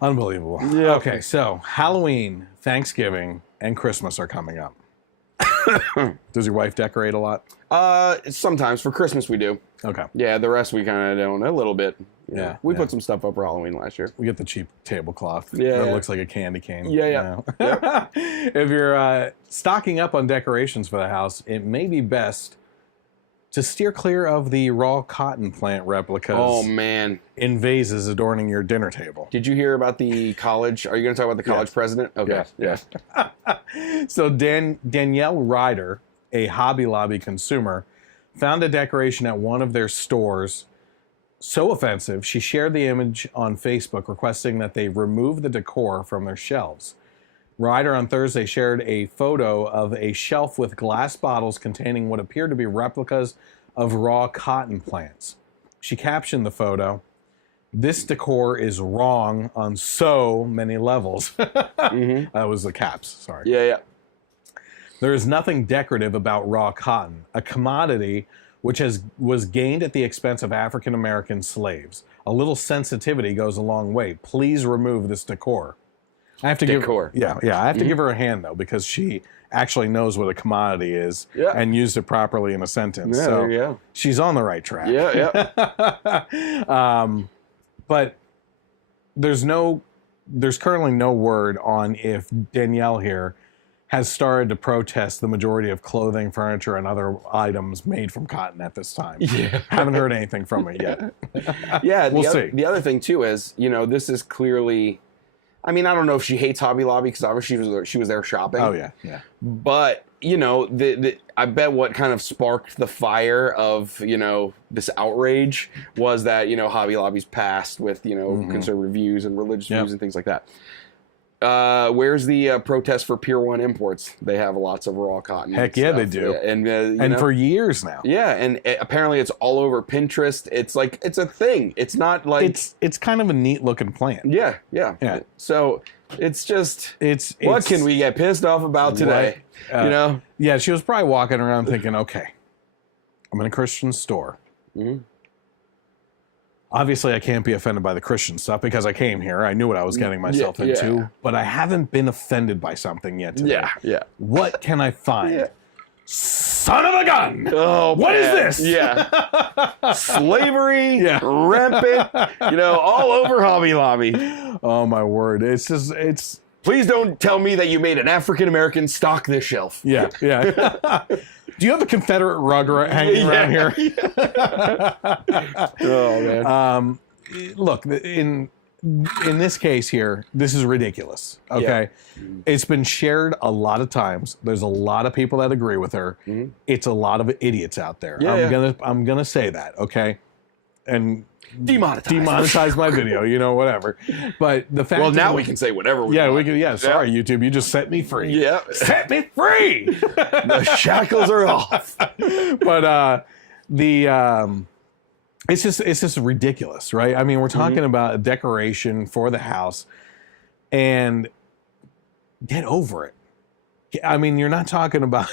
Unbelievable. Yeah. Okay, so Halloween, Thanksgiving, and Christmas are coming up. Does your wife decorate a lot? Sometimes for Christmas we do. Okay. Yeah, the rest we kind of don't. A little bit. You know. Yeah, We yeah. put some stuff up for Halloween last year. We get the cheap tablecloth. Yeah, That yeah. looks like a candy cane. Yeah, yeah. If you're stocking up on decorations for the house, it may be best to steer clear of the raw cotton plant replicas Oh man, in vases adorning your dinner table. did you hear about the college? Are you going to talk about the college Yes. president? Okay. Yes, So Danielle Ryder, a Hobby Lobby consumer, found a decoration at one of their stores so offensive, she shared the image on Facebook requesting that they remove the decor from their shelves. Ryder on Thursday shared a photo of a shelf with glass bottles containing what appeared to be replicas of raw cotton plants. She captioned the photo, "This decor is wrong on so many levels." Mm-hmm. That was the caps, sorry. Yeah, yeah. There is nothing decorative about raw cotton, a commodity which was gained at the expense of African American slaves. A little sensitivity goes a long way. Please remove this decor. I have to Decor. I have to give her a hand though, because she actually knows what a commodity is and used it properly in a sentence. Yeah, so there you go. she's on the right track. Yeah, yeah. But there's currently no word on if Danielle here has started to protest the majority of clothing, furniture, and other items made from cotton at this time. Yeah. Haven't heard anything from it yet. Yeah, We'll see. The other thing too is, this is clearly. I mean, I don't know if she hates Hobby Lobby because obviously she was there shopping. Oh yeah, yeah. But I bet what kind of sparked the fire of this outrage was that Hobby Lobby's passed with conservative views and religious views and things like that. Where's the protest for Pier 1 imports? They have lots of raw cotton. Heck yeah, they do. And for years now. Yeah, and apparently it's all over Pinterest. It's like it's a thing. It's not like it's kind of a neat looking plant. Yeah. So it's just what can we get pissed off about today? Yeah, she was probably walking around thinking, okay, I'm in a Christian store. Mm-hmm. Obviously, I can't be offended by the Christian stuff because I came here. I knew what I was getting myself into, but I haven't been offended by something yet today. Yeah. What can I find? Son of a gun! Oh, what is this? Yeah. Slavery, rampant, all over Hobby Lobby. Oh, my word. Please don't tell me that you made an African-American stock this shelf. Yeah. Do you have a Confederate rug hanging around here? Oh, man. Look, in this case here, this is ridiculous. Okay, it's been shared a lot of times. There's a lot of people that agree with her. Mm-hmm. It's a lot of idiots out there. I'm gonna say that. Okay, and demonetize my video. Whatever. But the fact. Well, now we can say whatever we want. We can. Yeah. Sorry, YouTube. You just set me free. Yeah. Set me free. The shackles are off. But it's just ridiculous, right? I mean, we're talking about a decoration for the house, and get over it. I mean, you're not talking about.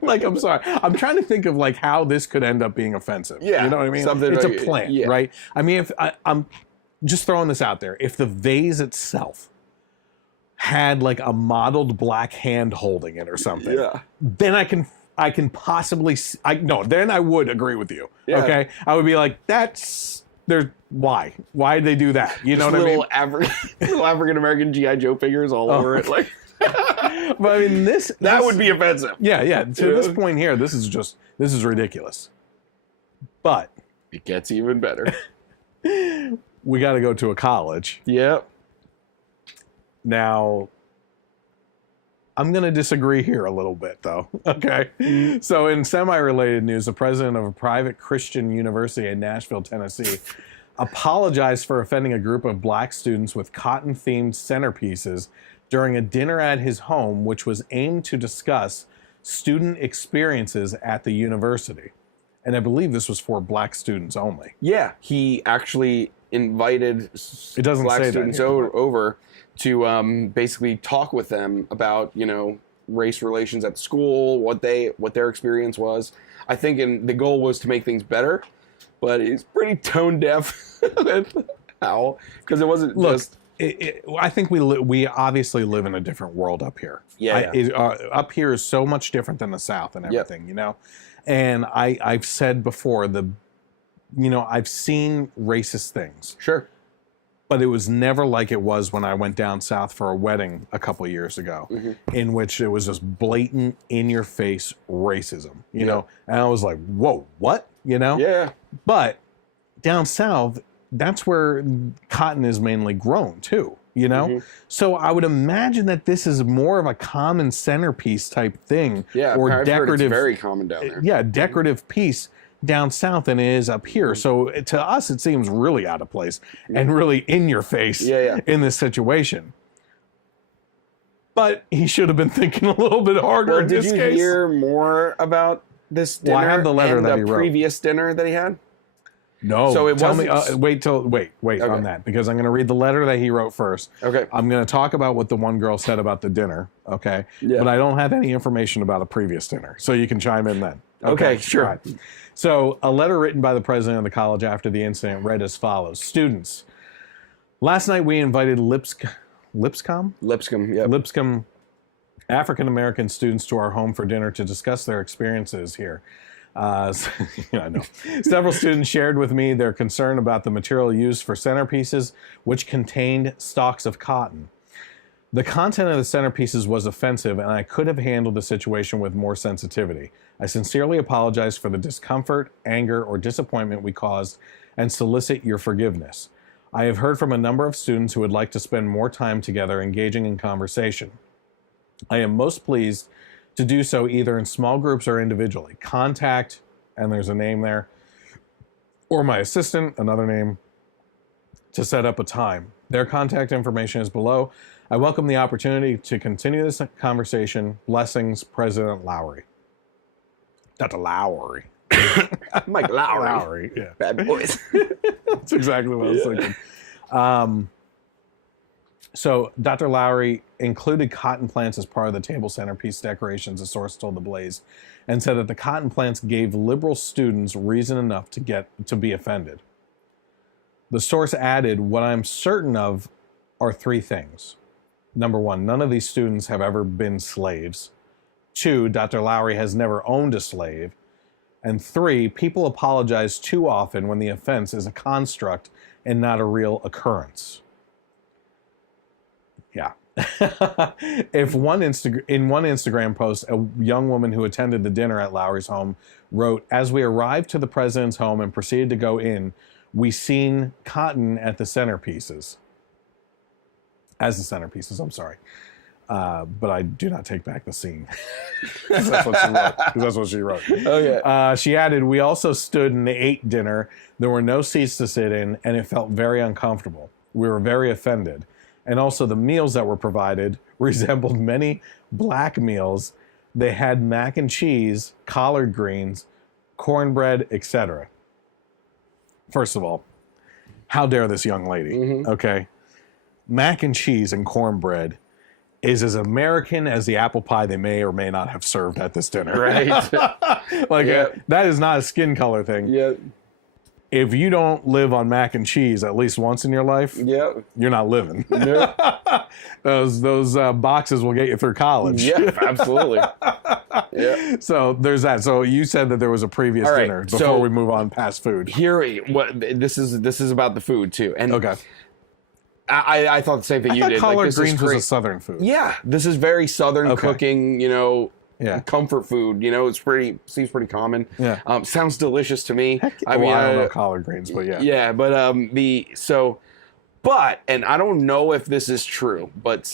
Like, I'm sorry. I'm trying to think of like how this could end up being offensive. Yeah, you know what I mean? It's a plant, right? I mean, if I'm just throwing this out there, if the vase itself had like a modeled black hand holding it or something, then I can possibly then I would agree with you. Yeah. Okay, I would be like, why did they do that? You know what I mean? Little African American GI Joe figures all over it, like. But I mean, that would be offensive. Yeah. To this point here, this is ridiculous. But it gets even better. We got to go to a college. Yep. Now, I'm going to disagree here a little bit, though. Okay. So, in semi-related news, the president of a private Christian university in Nashville, Tennessee, apologized for offending a group of black students with cotton-themed centerpieces during a dinner at his home, which was aimed to discuss student experiences at the university. And I believe this was for black students only. Yeah, he actually invited black students over to basically talk with them about, race relations at school, what their experience was. I think the goal was to make things better, but he's pretty tone deaf How? Because it wasn't Look, just... I think we obviously live in a different world up here. Yeah. Up here is so much different than the South and everything, you know? And I've said before, I've seen racist things. Sure. But it was never like it was when I went down south for a wedding a couple of years ago, in which it was just blatant, in-your-face racism, you know? And I was like, whoa, what? You know? Yeah. But down south, that's where cotton is mainly grown, too, you know? So I would imagine that this is more of a common centerpiece type thing. Yeah, or I've decorative. heard it's very common down there. Yeah, decorative piece down south than it is up here. So to us, it seems really out of place and really in your face in this situation. But he should have been thinking a little bit harder in this case. Did you hear more about this dinner? Well, I have the letter and that the he wrote. Previous dinner that he had? No. So it Tell wasn't... me, wait on that, because I'm going to read the letter that he wrote first. Okay. I'm going to talk about what the one girl said about the dinner, okay? Yeah. But I don't have any information about a previous dinner, so you can chime in then. Okay, sure. Right. So, a letter written by the president of the college after the incident read as follows. Students, last night we invited Lipscomb African-American students to our home for dinner to discuss their experiences here. I know. Several students shared with me their concern about the material used for centerpieces, which contained stalks of cotton. The content of the centerpieces was offensive, and I could have handled the situation with more sensitivity. I sincerely apologize for the discomfort, anger, or disappointment we caused, and solicit your forgiveness. I have heard from a number of students who would like to spend more time together engaging in conversation. I am most pleased to do so either in small groups or individually. Contact, and there's a name there, or my assistant, another name, to set up a time. Their contact information is below. I welcome the opportunity to continue this conversation. Blessings, President Lowry. Dr. Lowry. Mike Lowry. Lowry, yeah. Bad boys. That's exactly what I was thinking. So Dr. Lowry included cotton plants as part of the table centerpiece decorations, a source told The Blaze, and said that the cotton plants gave liberal students reason enough to be offended. The source added, what I'm certain of are three things. Number one, none of these students have ever been slaves. Two, Dr. Lowry has never owned a slave. And three, people apologize too often when the offense is a construct and not a real occurrence. Yeah. In one Instagram post, a young woman who attended the dinner at Lowry's home wrote, as we arrived to the president's home and proceeded to go in, we seen cotton at the centerpieces. As the centerpieces, I'm sorry. But I do not take back the scene. That's what she wrote. Okay. She added, we also stood and ate dinner. There were no seats to sit in, and it felt very uncomfortable. We were very offended. And also the meals that were provided resembled many black meals. They had mac and cheese, collard greens, cornbread, etc. First of all, how dare this young lady, okay? Mac and cheese and cornbread is as American as the apple pie they may or may not have served at this dinner. Right. That is not a skin color thing. Yeah. If you don't live on mac and cheese at least once in your life, you're not living. Nope. Those boxes will get you through college. Yeah, absolutely. Yeah. So there's that. So you said that there was a previous dinner before we move on past food. This is about the food too. And okay. I thought the same thing you did. Collard greens was a southern food. Yeah, this is very southern cooking. Comfort food. Seems pretty common. Yeah. Sounds delicious to me. I don't know collard greens, but yeah. Yeah, but and I don't know if this is true, but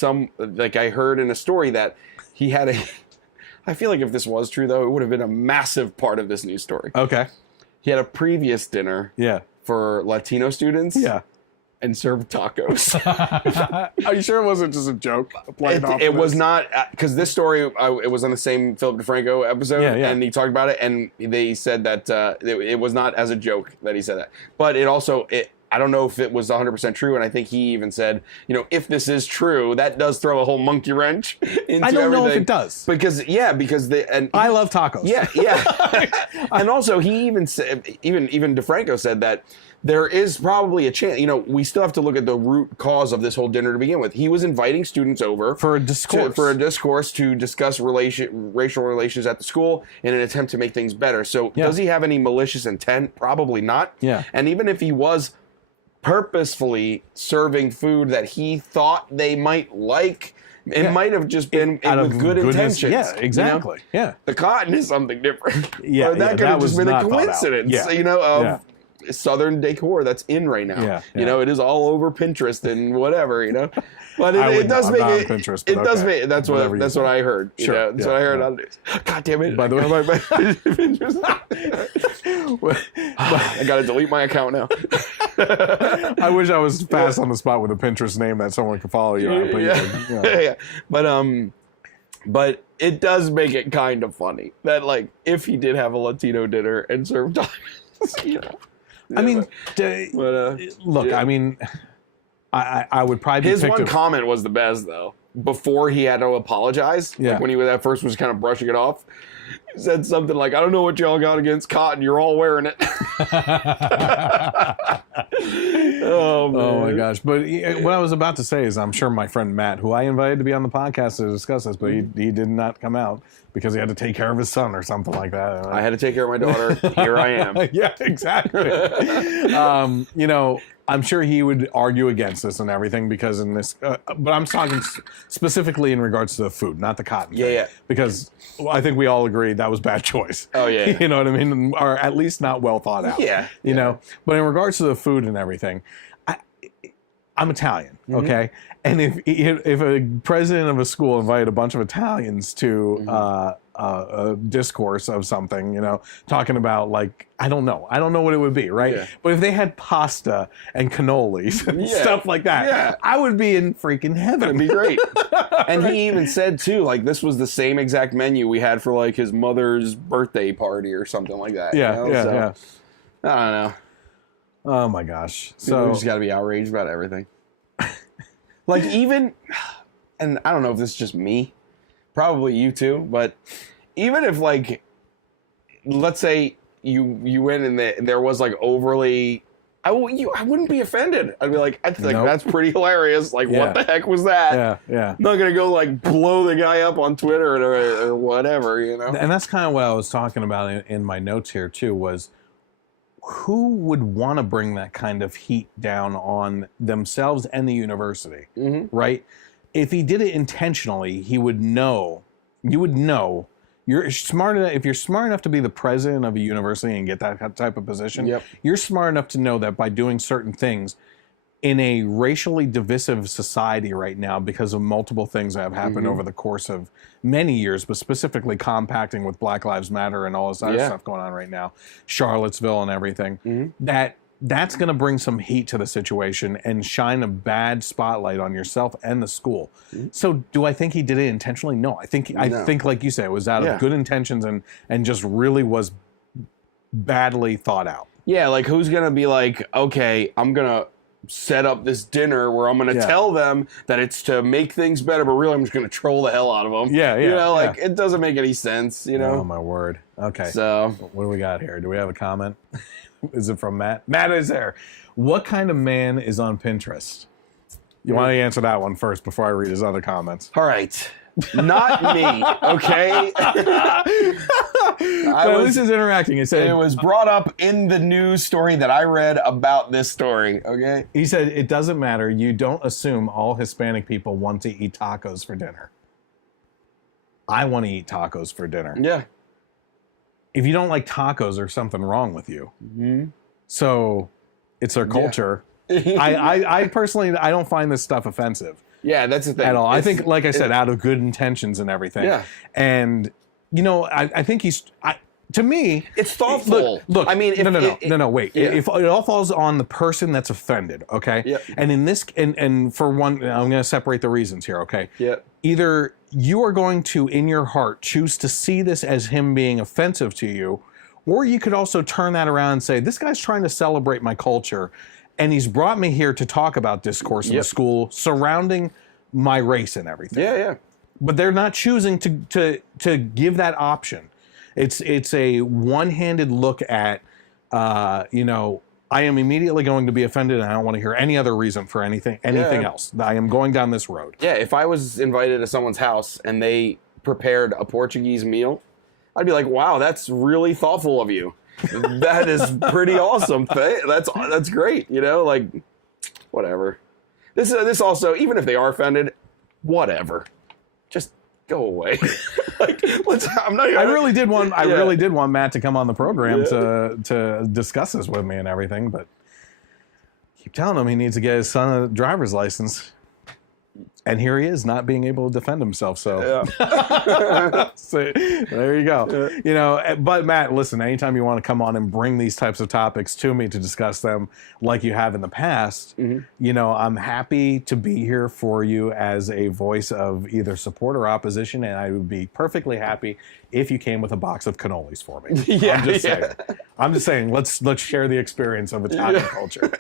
I heard in a story that he had I feel like if this was true though, it would have been a massive part of this news story. Okay. He had a previous dinner. Yeah. For Latino students. Yeah. And served tacos. Are you sure it wasn't just a joke? It was not, because this story, it was on the same Philip DeFranco episode, and he talked about it, and they said that it was not as a joke that he said that. But it also, I don't know if it was 100% true, and I think he even said, if this is true, that does throw a whole monkey wrench into I don't everything. know if it does. Because I love tacos. Yeah. And also, he even said, even DeFranco said that there is probably a chance, we still have to look at the root cause of this whole dinner to begin with. He was inviting students over for a discourse to discuss racial relations at the school in an attempt to make things better. So does he have any malicious intent? Probably not. Yeah. And even if he was purposefully serving food that he thought they might like, it might have just been with good intentions. Yeah, exactly. Yeah. The cotton is something different. Yeah. That could have just been a coincidence, of Southern decor that's in right now. Yeah. It is all over Pinterest and whatever, But it does make it. Pinterest, it does make that's what I heard. Sure. That's what I heard on the news. God damn it! By the way, I gotta delete my account now. I wish I was fast on the spot with a Pinterest name that someone could follow you on. But but it does make it kind of funny that if he did have a Latino dinner and served tacos, I mean, look, I mean, I would probably his one comment was the best though. Before he had to apologize, when he at first was kind of brushing it off, he said something like, "I don't know what y'all got against cotton. You're all wearing it." Oh my gosh! But what I was about to say is, I'm sure my friend Matt, who I invited to be on the podcast to discuss this, but he did not come out because he had to take care of his son or something like that. I had to take care of my daughter. Here I am. Yeah, exactly. I'm sure he would argue against this and everything because in this, but I'm talking specifically in regards to the food, not the cotton. Yeah. Because I think we all agree that was bad choice. Oh yeah. You know what I mean? Or at least not well thought out. Yeah. You know, but in regards to the food and everything, I'm Italian, okay? And if a president of a school invited a bunch of Italians to a discourse of something, talking about I don't know what it would be, right? Yeah. But if they had pasta and cannolis and stuff like that, I would be in freaking heaven. It'd be great. And he even said too, this was the same exact menu we had for his mother's birthday party or something like that. Yeah, So, I don't know. Oh my gosh. So we just got to be outraged about everything. Even, and I don't know if this is just me, probably you too, but even if let's say you went and there was overly, I wouldn't be offended. I'd be I think that's pretty hilarious. What the heck was that? Yeah. I'm not gonna go blow the guy up on Twitter or whatever, And that's kind of what I was talking about in my notes here too, was who would want to bring that kind of heat down on themselves and the university, right? If he did it intentionally, he would know. You would know. You're smart enough. If you're smart enough to be the president of a university and get that type of position, you're smart enough to know that by doing certain things in a racially divisive society right now, because of multiple things that have happened over the course of many years, but specifically compacting with Black Lives Matter and all this other stuff going on right now, Charlottesville and everything, that's going to bring some heat to the situation and shine a bad spotlight on yourself and the school. So do I think he did it intentionally? No. I think like you said, it was out of good intentions and just really was badly thought out. Yeah, who's going to be okay, I'm going to set up this dinner where I'm going to tell them that it's to make things better, but really I'm just going to troll the hell out of them. It doesn't make any sense, Oh, my word. Okay. So, what do we got here? Do we have a comment? Is it from Matt? Matt is there. What kind of man is on Pinterest? You want to answer that one first before I read his other comments? All right. Not me, okay? This is interacting. It was brought up in the news story that I read about this story, okay? He said, it doesn't matter. You don't assume all Hispanic people want to eat tacos for dinner. I want to eat tacos for dinner. Yeah. If you don't like tacos, there's something wrong with you. So it's our culture. I personally, I don't find this stuff offensive. Yeah, that's the thing. At all. I think, like I said, out of good intentions and everything. Yeah. And, I think to me, it's thoughtful. Look, I mean, no, wait. Yeah. If it all falls on the person that's offended, okay? Yeah. And in this, and for one, I'm going to separate the reasons here, okay? Yeah. Either you are going to, in your heart, choose to see this as him being offensive to you, or you could also turn that around and say, this guy's trying to celebrate my culture, And he's brought me here to talk about discourse in the school surrounding my race and everything. Yeah, yeah. But they're not choosing to give that option. It's a one-handed look at, you know, I am immediately going to be offended, and I don't want to hear any other reason for anything else. I am going down this road. Yeah, if I was invited to someone's house and they prepared a Portuguese meal, I'd be like, wow, that's really thoughtful of you. That is pretty awesome. That's great. You know, like, whatever. This also, even if they are offended, whatever. Just go away. Like, I'm not. I really did want Matt to come on the program to discuss this with me and everything, but keep telling him he needs to get his son a driver's license. And here he is, not being able to defend himself. So, so there you go. Yeah. You know, but Matt, listen, anytime you want to come on and bring these types of topics to me to discuss them like you have in the past, you know, I'm happy to be here for you as a voice of either support or opposition. And I would be perfectly happy if you came with a box of cannolis for me. I'm just saying. Let's share the experience of Italian culture.